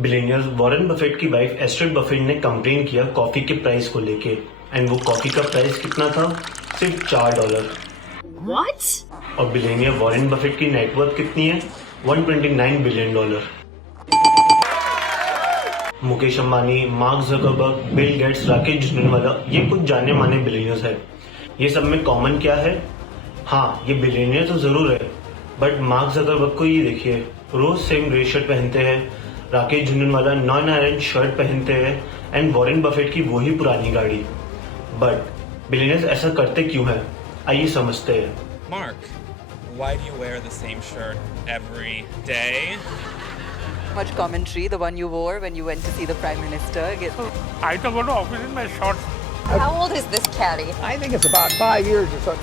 Billionaire Warren Buffett की wife Astrid Buffett ने complain किया कॉफी के प्राइस को लेके एंड वो कॉफी का प्राइस कितना था? सिर्फ $4। What? और बिलियनियर वॉरेन बफेट की नेटवर्थ कितनी है? $129 billion. Mukesh Ambani, mark Zuckerberg, Bill Gates, Rakesh Jhunjhunwala ये कुछ जाने माने बिलियनियर्स है। ये सब में कॉमन क्या है? हाँ, ये बिलियनियर तो जरूर है, बट मार्क जकरबर्ग को ये देखिए, रोज सेम ग्रे शर्ट पहनते हैं, Rakesh Jhunjhunwala non iron shirt पहनते हैं एंड वॉरेन बफेट की वही पुरानी गाड़ी। बट बिलियनियर्स ऐसा करते क्यों है? आइए समझते हैं। Mark, why do you wear the same shirt every day? Much commentary, the one you wore when you went to see the Prime Minister. I don't go to office in my shorts. How old is this caddy? I think it's about 5 years or so.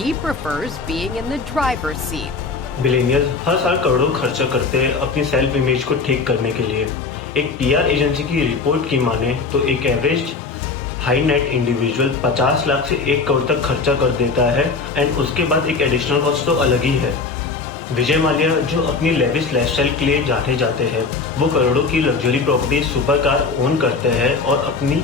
He prefers being in the driver's seat. Billionaires हर साल करोड़ों खर्चा करते हैं अपनी self image को ठीक करने के लिए। एक पीआर एजेंसी की रिपोर्ट की माने तो एक average high net individual 50 lakh से 1 करोड़ तक खर्चा कर देता है एंड उसके बाद एक एडिशनल कॉस्ट तो अलग ही है। विजय माल्या जो अपनी लेविश लाइफस्टाइल के लिए जाने जाते हैं, वो करोड़ों की luxury property super car own करते हैं और अपनी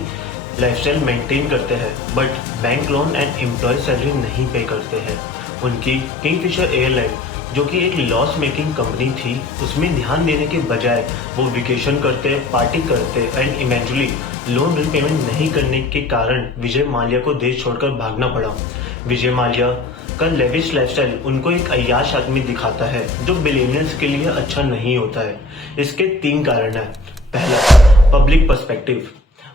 लाइफस्टाइल मेंटेन करते हैं, but bank loan and employ salary नहीं पे करते हैं। उनकी किंगफिशर एयरलाइन जो कि एक लॉस मेकिंग कंपनी थी, उसमें ध्यान देने के बजाय वो वेकेशन करते, पार्टी करते एंड इवेंचुअली लोन रिपेमेंट नहीं करने के कारण विजय माल्या को देश छोड़कर भागना पड़ा। विजय माल्या का लेविश लाइफस्टाइल उनको एक अय्याश आदमी दिखाता है जो बिलियनियर्स के लिए अच्छा नहीं होता है। इसके 3 कारण है। पहला, public perspective.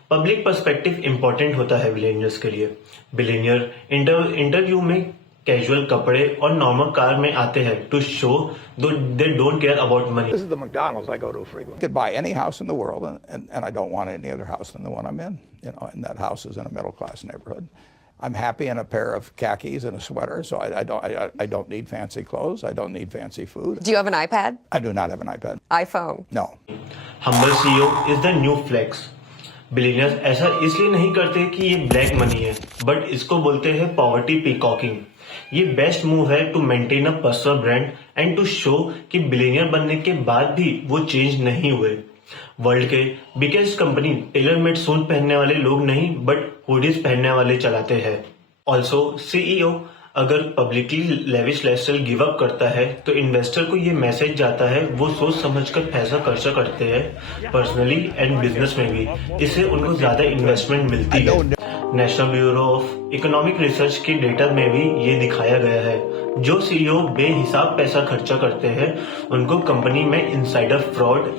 Public perspective important होता है बिलियनियर्स के लिए। बिलियनियर इंटरव्यू में कैजुअल कपड़े और नॉर्मल कार में आते हैं to show they don't care about money. This is the McDonald's I go to frequently. I could buy any house in the world, and I don't want any other house than the one I'm in. You know, and that house is in a middle class neighborhood. I'm happy in a pair of khakis and a sweater, so I don't need fancy clothes. I don't need fancy food. Do you have an iPad? I do not have an iPad. iPhone? No. Humble CEO is the new flex. Billionaires ऐसा इसलिए नहीं करते कि ये black money है, but इसको बोलते हैं पॉवर्टी पीकॉकिंग। ये बेस्ट मूव है to maintain a personal brand and to show कि बिलियनियर बनने के बाद भी वो चेंज नहीं हुए। वर्ल्ड के biggest company tailor made suit पहनने वाले लोग नहीं, बट हुडीज पहनने वाले चलाते हैं। ऑल्सो सीईओ अगर publicly lavish lifestyle give up करता है तो इन्वेस्टर को ये मैसेज जाता है, वो सोच समझकर पैसा खर्चा करते हैं पर्सनली एंड बिजनेस में भी, इससे उनको ज्यादा इन्वेस्टमेंट मिलती है। National bureau of economic research के डेटा में भी ये दिखाया गया है, जो सीईओ बेहिसाब पैसा खर्चा करते हैं उनको कंपनी में इनसाइडर फ्रॉड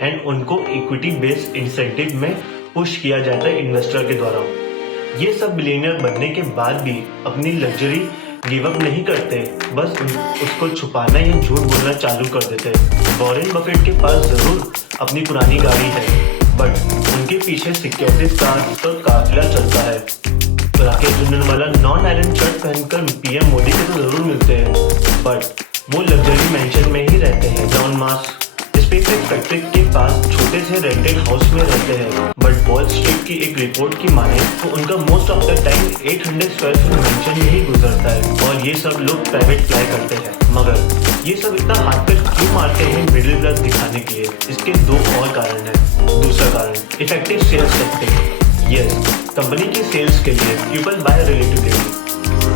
एंड उनको इक्विटी बेस्ड इंसेंटिव में पुश किया जाता है इन्वेस्टर के द्वारा। ये सब बिलियनियर बनने के बाद भी अपनी लग्जरी गिव अप नहीं करते, बस उसको छुपाना या झूठ बोलना चालू कर देते। वॉरेन बफेट के पास जरूर अपनी पुरानी गाड़ी है, बट उनके पीछे सिक्योरिटी स्टाफ का काफिला चलता है। Rakesh Jhunjhunwala non iron shirt पहनकर पीएम मोदी के तो जरूर मिलते हैं, बट वो लग्जरी मैंशन में ही रहते हैं। जॉन मास्क स्पेसएक्स फैक्ट्री के पास छोटे से रेंटेड हाउस में रहते हैं, बट वॉल स्ट्रीट की एक रिपोर्ट की माने तो उनका most of the time 800 square feet mention में ही गुजरता है और ये सब लोग प्राइवेट फ्लाई करते हैं। मगर ये सब इतना हाथ पे क्यों मारते हैं मिडिल क्लास दिखाने के लिए? इसके 2 और कारण है। दूसरा कारण, effective sales tactic. Yes, company की सेल्स के लिए पीपल बाय रिलेटिवली।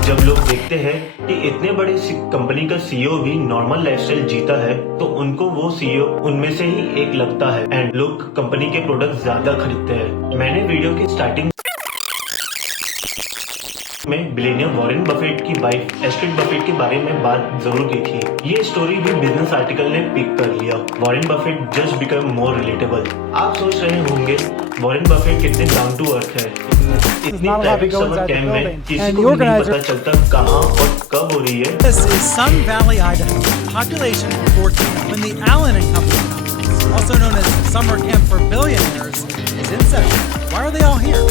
जब लोग देखते हैं कि इतने बड़े कंपनी का सीईओ भी नॉर्मल लाइफस्टाइल जीता है, तो उनको वो सीईओ उनमें से ही एक लगता है एंड लोग कंपनी के प्रोडक्ट ज्यादा खरीदते हैं। मैंने वीडियो की स्टार्टिंग में बिलियनियर वॉरेन बफेट की वाइफ एस्ट्रिड बफेट के बारे में बात जरूर की थी। ये स्टोरी भी बिजनेस आर्टिकल ने पिक कर लिया। Warren Buffett just become more relatable. आप सोच रहे होंगे वॉरेन बफेट कितने डाउन टू अर्थ है, इतनी प्राइवेट समर कैंप में किसी को नहीं पता चलता कहाँ और कब हो रही है। This is Sun Valley, Idaho. Population 14. When the Allen and Company conference, also known as Summer Camp for Billionaires, is in session. Why are they all here?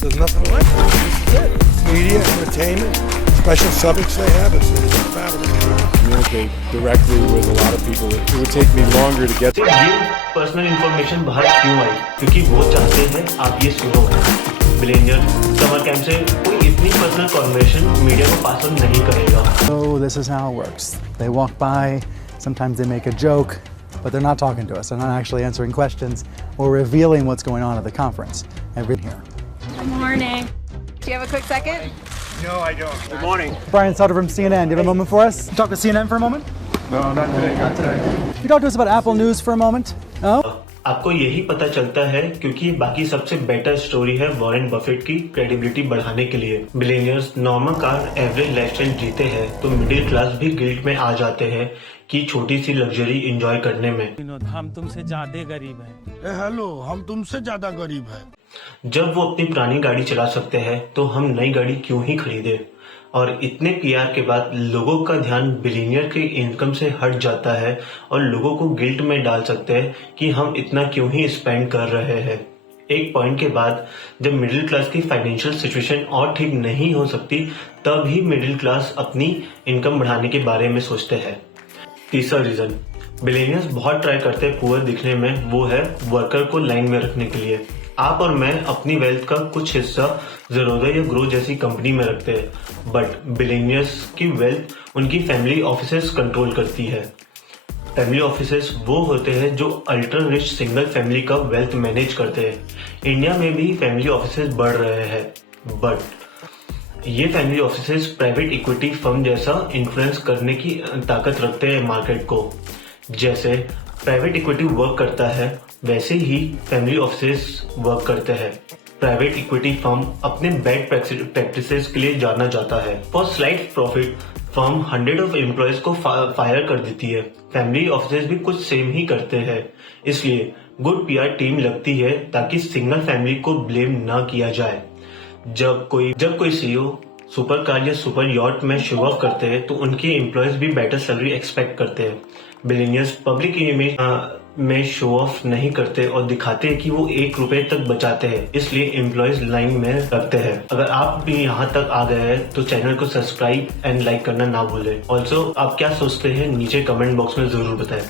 There's nothing like it. This is it. Media, entertainment, special subjects they have. It's fabulous. Communicate directly with a lot of people. It would take me longer to get. ये personal information बाहर क्यों आई? क्योंकि वो चाहते हैं आप ये सुनो। बिलियनियर समर कैंप से कोई इतनी पर्सनल कॉन्वर्सेशन मीडिया को पास नहीं करेगा। So this is how it works. They walk by, sometimes they make a joke, but they're not talking to us. They're not actually answering questions or revealing what's going on at the conference. Everything here. Good morning. Do you have a quick second? No, I don't. Good morning. Brian Sutter from CNN. Do you have a moment for us? Talk to CNN for a moment? No, not today. Not today. Can you talk to us about Apple News for a moment? No? आपको यही पता चलता है क्योंकि ये बाकी सबसे better story है वॉरेन बफेट की क्रेडिबिलिटी बढ़ाने के लिए। Billionaires normal car average lifestyle जीते हैं तो मिडिल क्लास भी गिल्ट में आ जाते हैं कि छोटी सी लग्जरी एंजॉय करने में। हम तुमसे ज्यादा गरीब हैं। हेलो, हम तुमसे ज्यादा गरीब हैं। जब वो अपनी पुरानी गाड़ी चला सकते हैं तो हम नई गाड़ी क्यों ही खरीदे। और इतने पीआर के बाद लोगों का ध्यान बिलियनियर के इनकम से हट जाता है और लोगों को गिल्ट में डाल सकते हैं कि हम इतना क्यों ही स्पेंड कर रहे हैं। एक पॉइंट के बाद जब मिडिल क्लास की फाइनेंशियल सिचुएशन और ठीक नहीं हो सकती तब ही मिडिल क्लास अपनी इनकम बढ़ाने के बारे में सोचते हैं। तीसरा रीजन, बिलियनियर्स बहुत ट्राई करते हैं पुअर दिखने में, वो है वर्कर को लाइन में रखने के लिए। आप और मैं अपनी वेल्थ का कुछ हिस्सा ज़ेरोधा या ग्रो जैसी कंपनी में रखते हैं, बट बिलियनियर्स की वेल्थ उनकी फैमिली ऑफिसेस कंट्रोल करती है। फैमिली ऑफिसेस वो होते हैं जो अल्ट्रा रिच सिंगल फैमिली का वेल्थ मैनेज करते हैं। इंडिया में भी फैमिली ऑफिसेस बढ़ रहे हैं, बट ये family offices private equity firm जैसा इन्फ्लुएंस करने की ताकत रखते हैं मार्केट को। जैसे प्राइवेट इक्विटी वर्क करता है वैसे ही फैमिली ऑफिसेस वर्क करते हैं। प्राइवेट इक्विटी फर्म अपने बैड प्रैक्टिसेस के लिए जाना जाता है। For slight profit firm 100 of employees को फायर कर देती है। फैमिली ऑफिसेस भी कुछ सेम ही करते हैं। इसलिए गुड पीआर टीम लगती है ताकि सिंगल फैमिली को ब्लेम न किया जाए। जब कोई सीईओ सुपर कार या सुपर यॉट में शो ऑफ करते हैं तो उनके एम्प्लॉयज भी बेटर सैलरी एक्सपेक्ट करते हैं। बिलियनियर्स पब्लिक इमेज में शो ऑफ नहीं करते और दिखाते हैं कि वो 1 रुपए तक बचाते हैं, इसलिए एम्प्लॉयज लाइन में रखते हैं। अगर आप भी यहाँ तक आ गए हैं तो चैनल को सब्सक्राइब एंड लाइक करना ना भूलें। ऑल्सो आप क्या सोचते हैं नीचे कमेंट बॉक्स में जरूर बताएं।